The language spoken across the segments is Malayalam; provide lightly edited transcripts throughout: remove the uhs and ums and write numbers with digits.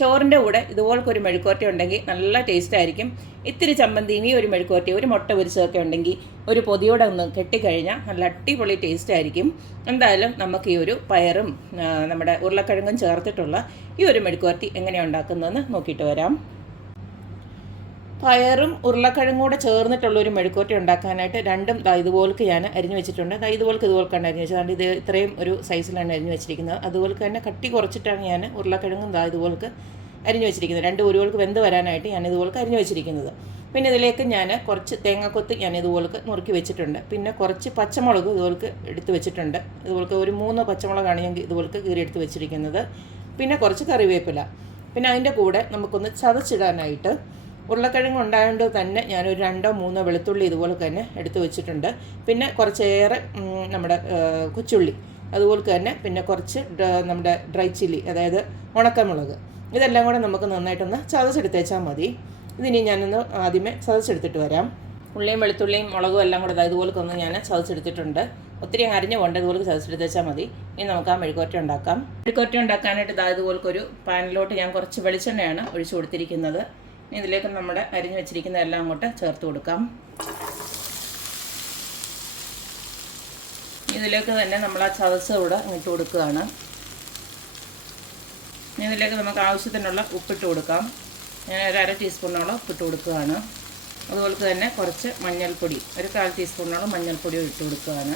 ചോറിൻ്റെ കൂടെ ഇതുപോലൊരു മെഴുക്കുവരട്ടി ഉണ്ടെങ്കിൽ നല്ല ടേസ്റ്റ് ആയിരിക്കും. ഇത്തിരി ചമ്മന്തിങ്ങി ഒരു മെഴുക്കുവരട്ടി ഒരു മുട്ട പൊരിച്ചതൊക്കെ ഉണ്ടെങ്കിൽ ഒരു പൊതിയോടെ ഒന്ന് കെട്ടിക്കഴിഞ്ഞാൽ നല്ല അടിപൊളി ടേസ്റ്റ് ആയിരിക്കും. എന്തായാലും നമുക്ക് ഈ ഒരു പയറും നമ്മുടെ ഉരുളക്കിഴങ്ങും ചേർത്തിട്ടുള്ള ഈ ഒരു മെഴുക്കുവരട്ടി എങ്ങനെയാണ് ഉണ്ടാക്കുന്നതെന്ന് നോക്കിയിട്ട് വരാം. പയറും ഉരുളക്കിഴങ്ങും കൂടെ ചേർന്നിട്ടുള്ളൊരു മെഴുക്കുവരട്ടി ഉണ്ടാക്കാനായിട്ട് രണ്ടും ഇതുപോലേക്ക് ഞാൻ അരിഞ്ഞു വെച്ചിട്ടുണ്ട്. ഇതുപോലെക്കാണ് അരിഞ്ഞു വെച്ചത്. ഇത് ഇത്രയും ഒരു സൈസിലാണ് അരിഞ്ഞു വെച്ചിരിക്കുന്നത്. അതുപോലെ തന്നെ കട്ടി കുറച്ചിട്ടാണ് ഞാൻ ഉരുളക്കിഴങ്ങും ഇതുപോലേക്ക് അരിഞ്ഞു വെച്ചിരിക്കുന്നത്. 2 ഉരുവൾക്ക് വെന്ത് വരാനായിട്ട് ഞാൻ ഇതുപോലേക്ക് അരിഞ്ഞു വെച്ചിരിക്കുന്നത്. പിന്നെ ഇതിലേക്ക് ഞാൻ കുറച്ച് തേങ്ങാക്കൊത്ത് ഞാൻ ഇതുപോലേക്ക് നുറുക്കി വെച്ചിട്ടുണ്ട്. പിന്നെ കുറച്ച് പച്ചമുളക് ഇതുപോലേക്ക് എടുത്ത് വെച്ചിട്ടുണ്ട്. ഇതുപോലേക്ക് ഒരു 3 പച്ചമുളകാണ് ഞാൻ ഇതുപോലേക്ക് കീറിയെടുത്ത് വെച്ചിരിക്കുന്നത്. പിന്നെ കുറച്ച് കറിവേപ്പില. പിന്നെ അതിൻ്റെ കൂടെ നമുക്കൊന്ന് ചതച്ചിടാനായിട്ട് ഉരുളക്കിഴങ്ങ് ഉണ്ടായതുകൊണ്ട് തന്നെ ഞാനൊരു 2-3 വെളുത്തുള്ളി ഇതുപോലെ തന്നെ എടുത്ത് വെച്ചിട്ടുണ്ട്. പിന്നെ കുറച്ചേറെ നമ്മുടെ കൊച്ചുള്ളി അതുപോലെ തന്നെ പിന്നെ കുറച്ച് നമ്മുടെ ഡ്രൈ ചില്ലി, അതായത് ഉണക്കമുളക്, ഇതെല്ലാം കൂടെ നമുക്ക് നന്നായിട്ടൊന്ന് ചതച്ചെടുത്തേച്ചാൽ മതി. ഇതിനി ഞാനൊന്ന് ആദ്യമേ ചതച്ചെടുത്തിട്ട് വരാം. ഉള്ളിയും വെളുത്തുള്ളിയും മുളകും എല്ലാം കൂടെ ഇതുപോലൊക്കെ ഒന്ന് ഞാൻ ചതച്ചെടുത്തിട്ടുണ്ട്. ഒത്തിരി അരിഞ്ഞ കൊണ്ട് ഇതുപോലെ ചതച്ചെടുത്തേച്ചാൽ മതി. ഇനി നമുക്ക് ആ മെഴുക്കുവരട്ടി ഉണ്ടാക്കാം. മെഴുക്കുവരട്ടി ഉണ്ടാക്കാനായിട്ട് ഇതുപോലൊരു പാനിലോട്ട് ഞാൻ കുറച്ച് വെളിച്ചെണ്ണയാണ് ഒഴിച്ചു കൊടുത്തിരിക്കുന്നത്. ഇതിലേക്ക് നമ്മുടെ അരിഞ്ഞു വെച്ചിരിക്കുന്ന എല്ലാം അങ്ങോട്ട് ചേർത്ത് കൊടുക്കാം. ഇതിലേക്ക് തന്നെ നമ്മൾ ആ ചതച്ച കൂടെ ഇട്ട് കൊടുക്കുകയാണ്. ഇതിലേക്ക് നമുക്ക് ആവശ്യത്തിനുള്ള ഉപ്പിട്ട് കൊടുക്കാം. ഞാൻ ഒരു 1/2 ടീസ്പൂണോളം ഉപ്പിട്ട് കൊടുക്കുകയാണ്. അതുപോലെ തന്നെ കുറച്ച് മഞ്ഞൾപ്പൊടി, ഒരു 1/4 ടീസ്പൂണോളം മഞ്ഞൾപ്പൊടി ഇട്ട് കൊടുക്കുകയാണ്.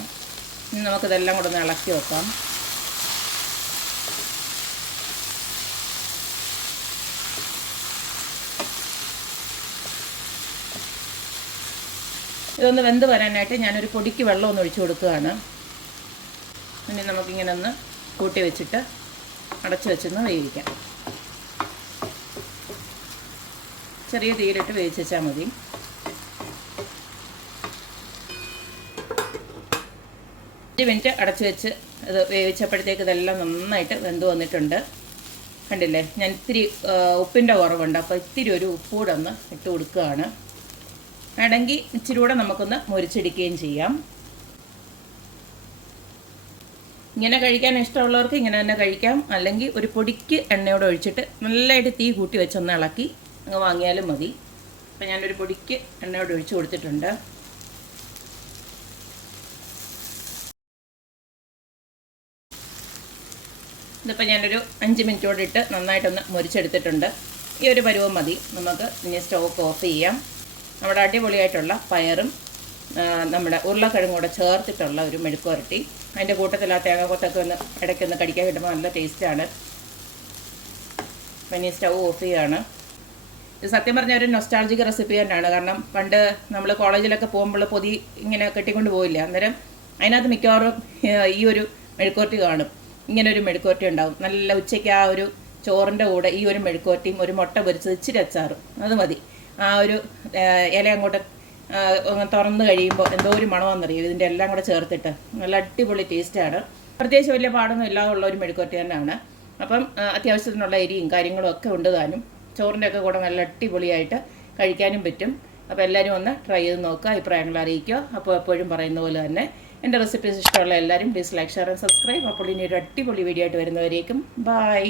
ഇനി നമുക്കിതെല്ലാം കൂടെ ഒന്ന് ഇളക്കി വെക്കാം. ഇതൊന്ന് വെന്ത് വരാനായിട്ട് ഞാനൊരു പൊടിക്ക് വെള്ളം ഒന്ന് ഒഴിച്ചു കൊടുക്കുകയാണ്. ഇനി നമുക്കിങ്ങനെ ഒന്ന് കൂട്ടി വെച്ചിട്ട് അടച്ചു വെച്ചൊന്ന് വേവിക്കാം. ചെറിയ തീയിലിട്ട് വേവിച്ച് വെച്ചാൽ മതി. മിനിറ്റ് അടച്ചു വെച്ച് ഇത് വേവിച്ചപ്പോഴത്തേക്ക് ഇതെല്ലാം നന്നായിട്ട് വെന്ത് വന്നിട്ടുണ്ട്. കണ്ടില്ലേ, ഞാൻ ഇത്തിരി ഉപ്പിൻ്റെ കുറവുണ്ട്, അപ്പോൾ ഇത്തിരി ഒരു ഉപ്പ് കൂടെ ഒന്ന് ഇട്ട് കൊടുക്കുകയാണ്. വേണമെങ്കിൽ ഇച്ചിരി കൂടെ നമുക്കൊന്ന് മുരിച്ചെടുക്കുകയും ചെയ്യാം. ഇങ്ങനെ കഴിക്കാൻ ഇഷ്ടമുള്ളവർക്ക് ഇങ്ങനെ തന്നെ കഴിക്കാം. അല്ലെങ്കിൽ ഒരു പൊടിക്ക് എണ്ണയോടെ ഒഴിച്ചിട്ട് നല്ലതായിട്ട് തീ കൂട്ടി വെച്ചൊന്ന് ഇളക്കി അങ്ങ് വാങ്ങിയാലും മതി. അപ്പം ഞാനൊരു പൊടിക്ക് എണ്ണയോടെ ഒഴിച്ച് കൊടുത്തിട്ടുണ്ട്. ഇതിപ്പോൾ ഞാനൊരു 5 മിനിറ്റോടെ ഇട്ട് നന്നായിട്ടൊന്ന് മുരിച്ചെടുത്തിട്ടുണ്ട്. ഈ ഒരു പരുവം മതി. നമുക്ക് ഇനി സ്റ്റൗ ഓഫ് ചെയ്യാം. നമ്മുടെ അടിപൊളിയായിട്ടുള്ള പയറും നമ്മുടെ ഉരുളക്കിഴങ്ങും കൂടെ ചേർത്തിട്ടുള്ള ഒരു മെഴുക്കുവരട്ടി. അതിൻ്റെ കൂട്ടത്തിൽ ആ തേങ്ങാക്കൊത്തൊക്കെ ഒന്ന് ഇടയ്ക്കൊന്ന് കടിക്കാൻ കിട്ടുമ്പോൾ നല്ല ടേസ്റ്റാണ്. അപ്പം ഇനി സ്റ്റൗ ഓഫ് ചെയ്യുകയാണ്. ഇത് സത്യം പറഞ്ഞാൽ ഒരു നൊസ്റ്റാൾജിക് റെസിപ്പി തന്നെയാണ്. കാരണം പണ്ട് നമ്മൾ കോളേജിലൊക്കെ പോകുമ്പോൾ പൊതി ഇങ്ങനെ കെട്ടിക്കൊണ്ട് പോയില്ല. അന്നേരം അതിനകത്ത് മിക്കവാറും ഈ ഒരു മെഴുക്കുവരട്ടി കാണും. ഇങ്ങനെ ഒരു മെഴുക്കുവരട്ടി ഉണ്ടാവും. നല്ല ഉച്ചയ്ക്ക് ആ ഒരു ചോറിൻ്റെ കൂടെ ഈ ഒരു മെഴുക്കുവരട്ടിയും ഒരു മുട്ട പൊരിച്ചത് ഇച്ചിരി അച്ചാറും അത് മതി. ആ ഒരു ഇല അങ്ങോട്ട് തുറന്ന് കഴിയുമ്പോൾ എന്തോ ഒരു മണമെന്നറിയും. ഇതിൻ്റെ എല്ലാം കൂടെ ചേർത്തിട്ട് നല്ല അടിപൊളി ടേസ്റ്റാണ്. പ്രത്യേകിച്ച് വലിയ പാടൊന്നും ഇല്ലാതുള്ള ഒരു മെഴുക്കുവരട്ടി തന്നെയാണ്. അപ്പം അത്യാവശ്യത്തിനുള്ള എരിയും കാര്യങ്ങളും ഒക്കെ ഉണ്ട് താനും. ചോറിൻ്റെ ഒക്കെ കൂടെ നല്ല അടിപൊളിയായിട്ട് കഴിക്കാനും പറ്റും. അപ്പോൾ എല്ലാവരും ഒന്ന് ട്രൈ ചെയ്ത് നോക്കുക, അഭിപ്രായങ്ങൾ അറിയിക്കുക. അപ്പോൾ എപ്പോഴും പറയുന്ന പോലെ തന്നെ എൻ്റെ റെസിപ്പീസ് ഇഷ്ടമുള്ള എല്ലാവരും please like, share and subscribe. അപ്പോൾ ഇനി ഒരു അടിപൊളി വീഡിയോ ആയിട്ട് വരുന്നവരേക്കും ബൈ.